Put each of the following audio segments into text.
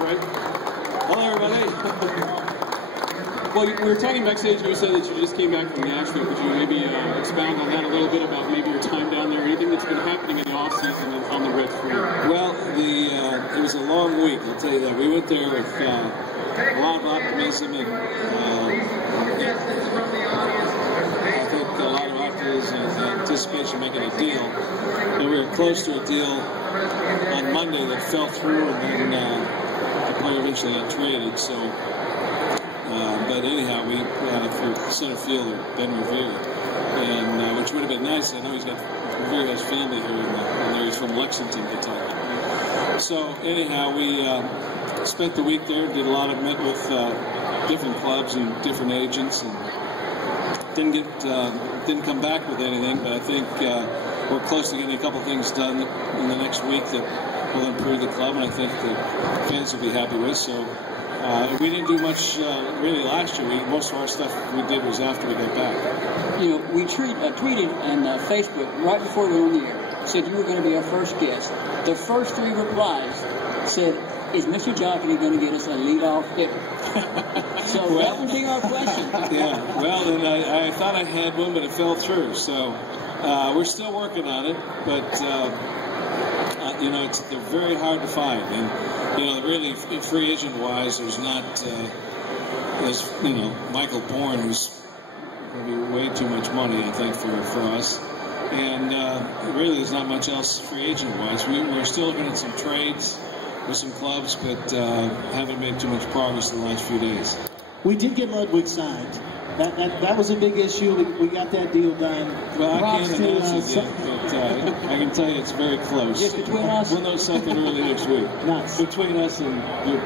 Right? Hello, everybody. Well, we were talking backstage, and you said that you just came back from Nashville. Could you maybe expound on that a little bit about maybe your time down there, anything that's been happening in the off-season and on the Reds for you? Well, it was a long week, I'll tell you that. We went there with a lot of optimism, and I think a lot of optimism and anticipation making a deal. And we were close to a deal on Monday that fell through, and then the player eventually got traded. So, but anyhow, we for center fielder Ben Revere, and which would have been nice. I know Revere has family here, and he's from Lexington, Kentucky. So anyhow, we spent the week there, met with different clubs and different agents, and didn't come back with anything. But I think we're close to getting a couple things done in the next week that will improve the club, and I think the fans will be happy with. So we didn't do much really last year. Most of our stuff we did was after we got back. You know, we tweeted on Facebook right before we were on the air, said you were going to be our first guest. The first 3 replies said, "Is Mr. Jocketty going to get us a leadoff hitter?" So well, that would be our question. Yeah, well, and I thought I had one, but it fell through. So we're still working on it, but you know, they're very hard to find. And you know, really, free agent-wise, there's not, there's, you know, Michael Bourne, who's going to be way too much money, I think, for us. And really, there's not much else free agent-wise. We're still looking at some trades with some clubs, but haven't made too much progress in the last few days. We did get Ludwig signed. That was a big issue. We got that deal done. Well, I can't announce it yet, but I can tell you it's very close. Just between us? We'll know something early next week. Nice. Between us and your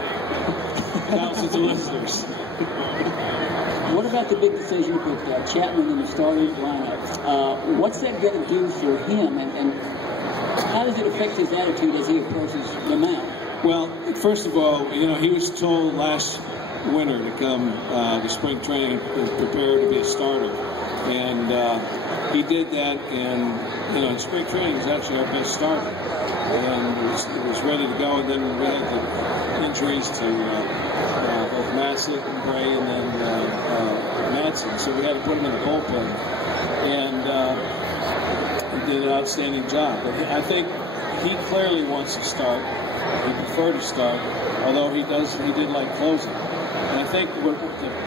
thousands of listeners. What about the big decision with Chapman in the starting lineup? What's that going to do for him, and how does it affect his attitude as he approaches the mound? Well, first of all, you know, he was told last winter to come to spring training and prepare to be a starter, and he did that. And you know, in spring training was actually our best starter, and it was ready to go. And then we had the injuries to both Massett and Gray, and then Madsen, so we had to put him in the bullpen, and he did an outstanding job. But I think he clearly wants to start. He preferred to start, although he did like closing. And I think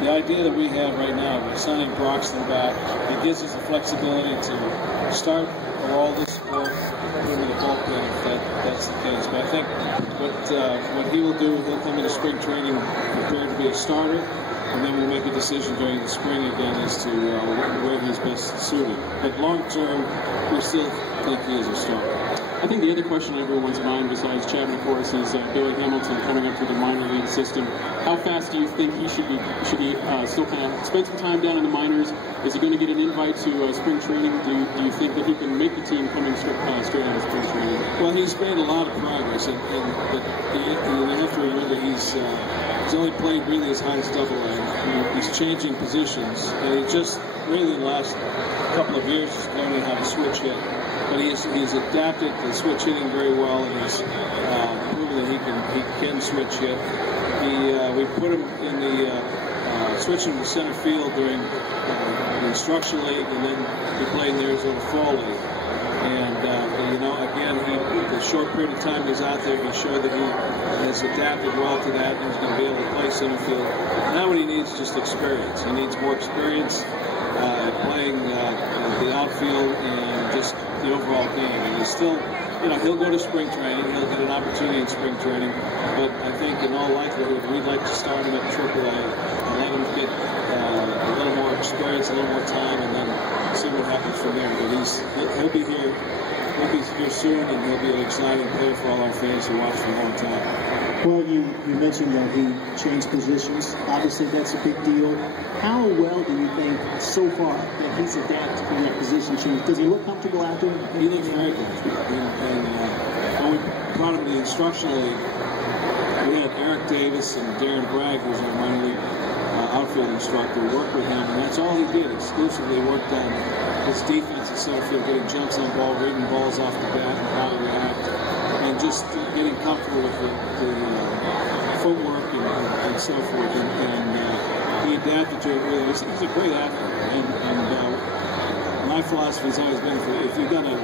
the idea that we have right now, we're signing Broxton back, it gives us the flexibility to start with all this support, put him in the bullpen if that's the case. But I think what he will do, he'll come into spring training prepared to be a starter, and then we'll make a decision during the spring again as to where he's best suited. But long term, we still think he is a starter. I think the other question on everyone's mind, besides Chapman, of course, is Billy Hamilton coming up through the minor league system. How fast do you think he should he still kind of spend some time down in the minors? Is he going to get an invite to spring training? Do you think that he can make the team coming straight out of spring training? Well, he's made a lot of progress, but you have to remember he's only played really as high as Double-A. He's changing positions, and he just really in the last couple of years is learning how to switch hit. But he's adapted to switch hitting very well, and he's proven that he can switch hit. We put him in the switch him to center field during the instruction league, and then he played in the Arizona Fall League. And you know, again, the short period of time he's out there, he showed that he has adapted well to that, and he's going to be able to play center field. Now what he needs is just experience. He needs more experience at playing the outfield and just the overall game. And he's still, you know, he'll go to spring training. He'll get an opportunity in spring training. But I think in all likelihood, we'd like to start him at AAA and let him get a little more experience, a little more time, and then see what happens from there. But he'll be here. He'll be here soon, and he'll be an exciting player for all our fans who watch for a long time. Well, you mentioned that he changed positions. Obviously, that's a big deal. How well do you think so far that he's adapted in that position change? Does he look comfortable out there? He looks very comfortable. And when we brought him to the instructional league, we had Eric Davis and Darren Bragg, who's our minor league outfield instructor, work with him, and that's all he did. Exclusively worked on his defense at center field, getting jumps on ball, reading balls off the bat, and how to react, and just getting comfortable with the so forth, and he adapted to it really. He's a great athlete, and my philosophy has always been if you've got an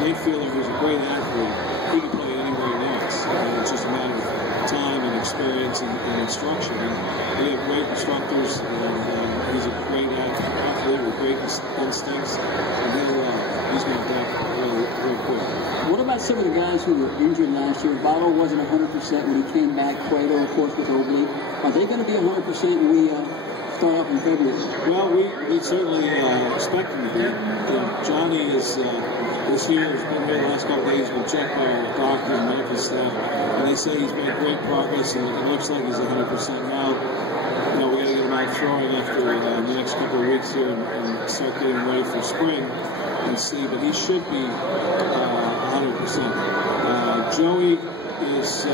infielder who's a great athlete, he can play anywhere he wants, and it's just a matter of time and experience and instruction. And we have great instructors, and he's a great athlete with great instincts, and he's going to adapt real quick. What about some of the guys who were injured last year? Votto wasn't 100% when he came back. Cueto, of course, with oblique. Are they going to be 100% when we start up in February? Well, we certainly expect them to be. Johnny is here. He's been here the last couple of days. Been checked by our doctor and medical staff, and they say he's made great progress, and it looks like he's 100% now. We got to get him out throwing after the next couple of weeks here and start getting ready for spring and see. But he should be 100%. Joey has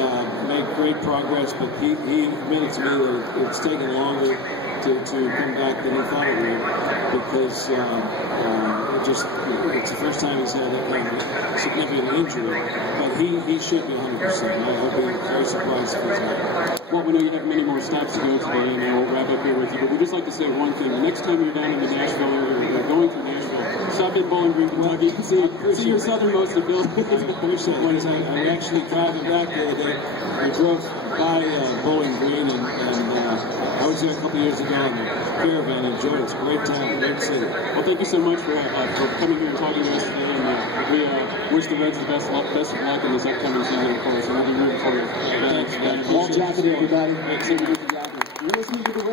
made great progress, but he admitted to me that it's taken longer to come back than he thought it would, because it's the first time he's had a significant injury. But he should be 100%. I hope he's very surprised if he's not. Well, we know you have many more steps to go today, and we'll wrap up here with you. But we'd just like to say one thing. Next time you're down in the Nashville area, or going through Nashville, stop in Bowling Green, Kentucky, and see your southernmost ability. I wish that was. I actually driving back the other day. I drove by Bowling Green, and I was there a couple years ago in a caravan. Enjoyed it. It's a great town, great city. Well, thank you so much for coming here and talking to us today. And we wish the Reds the best of luck in this upcoming season, of course. And we'll be rooting for you. Walt Jocketty, everybody. Thanks, everybody. You're listening to the Red